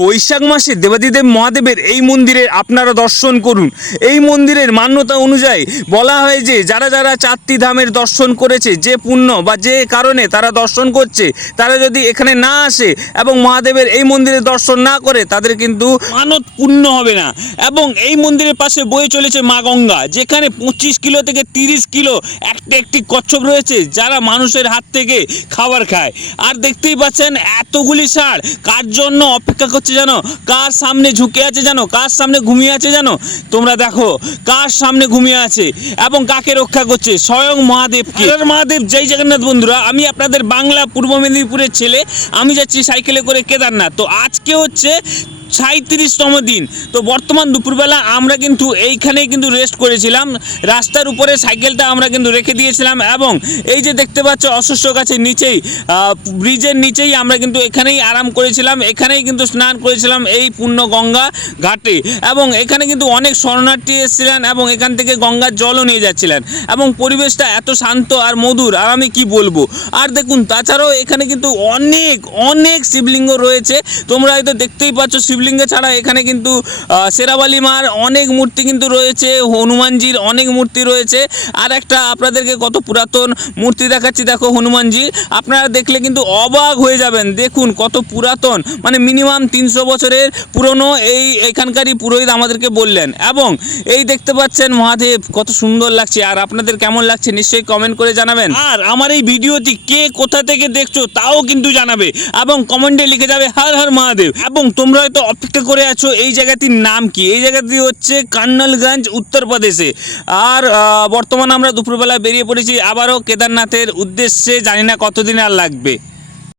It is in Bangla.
বৈশাখ মাসে দেবাদিদেব মহাদেবের এই মন্দিরে আপনারা দর্শন করুন। এই মন্দিরের মান্যতা অনুযায়ী বলা হয় যে যারা যারা চারটি ধামের দর্শন করেছে, যে পুণ্য বা যে কারণে তারা দর্শন করছে, তারা যদি এখানে না আসে এবং মহাদেবের এই মন্দিরে দর্শন না করে, তাদের কিন্তু মানত পূর্ণ হবে না। এবং এই মন্দিরের পাশে বয়ে চলেছে মা গঙ্গা, যেখানে 25 কিলো থেকে 30 কিলো একটি কচ্ছপ রয়েছে, যারা মানুষের হাত থেকে খাবার খায়। আর দেখতেই পাচ্ছেন এতগুলি ষাঁড় কার জন্য অপেক্ষা করছে জানো? কার সামনে ঝুঁকে আছে জানো? কার সামনে ঘুমিয়ে আছে জানো? তোমরা দেখো কার সামনে ঘুমিয়ে আছে এবং কাকে রক্ষা করছে? স্বয়ং মহাদেবকে। মহাদেব জয় জগন্নাথ। বন্ধুরা, আমি আপনাদের বাংলা পূর্ব মেদিনীপুরের ছেলে। আমি যাচ্ছি সাইকেলে করে কেদারনাথ। তো আজকে হচ্ছে 37তম দিন। তো বর্তমান দুপুরবেলা আমরা কিন্তু এইখানেই কিন্তু রেস্ট করেছিলাম। রাস্তার উপরে সাইকেলটা আমরা কিন্তু রেখে দিয়েছিলাম এবং এই যে দেখতে পাচ্ছ অশস্য গাছের নিচেই, ব্রিজের নিচেই আমরা কিন্তু এখানেই আরাম করেছিলাম, এখানেই কিন্তু স্নান করেছিলাম এই পূর্ণ গঙ্গা ঘাটে। এবং এখানে কিন্তু অনেক শরণার্থী এসেছিলেন এবং এখান থেকে গঙ্গার জলও নিয়ে যাচ্ছিলেন এবং পরিবেশটা এত শান্ত আর মধুর, আর আমি কি বলবো। আর দেখুন, তাছাড়াও এখানে কিন্তু অনেক অনেক শিবলিঙ্গ রয়েছে। তোমরা হয়তো দেখতেই পাচ্ছ শিবলিঙ্গ ছাড়া এখানে কিন্তু শেরাবালি মার অনেক মূর্তি কিন্তু রয়েছে, হনুমানজির অনেক মূর্তি রয়েছে। আর একটা আপনাদেরকে কত পুরাতন মূর্তি দেখাচ্ছি, দেখো হনুমানজি। আপনারা দেখলে কিন্তু অবাক হয়ে যাবেন। দেখুন কত পুরাতন, মানে মিনিমাম 300 বছরের পুরনো এইখানকারই পুরোহিত আমাদেরকে বললেন। এবং এই দেখতে পাচ্ছেন মহাদেব, কত সুন্দর লাগছে। আর আপনাদের কেমন লাগছে নিশ্চয়ই কমেন্ট করে জানাবেন। আর আমার এই ভিডিওটি কে কোথা থেকে দেখছো তাও কিন্তু জানাবে এবং কমেন্টে লিখে যাবে হর হর মহাদেব। এবং তোমরা হয়তো অপেক্ষা করে আছো এই জায়গাটির নাম কি। এই জায়গাটি হচ্ছে কান্নালগঞ্জ, উত্তরপ্রদেশে। আর বর্তমানে আমরা দুপুরবেলা বেরিয়ে পড়েছি আবারও কেদারনাথের উদ্দেশ্যে। জানি না কতদিন আর লাগবে।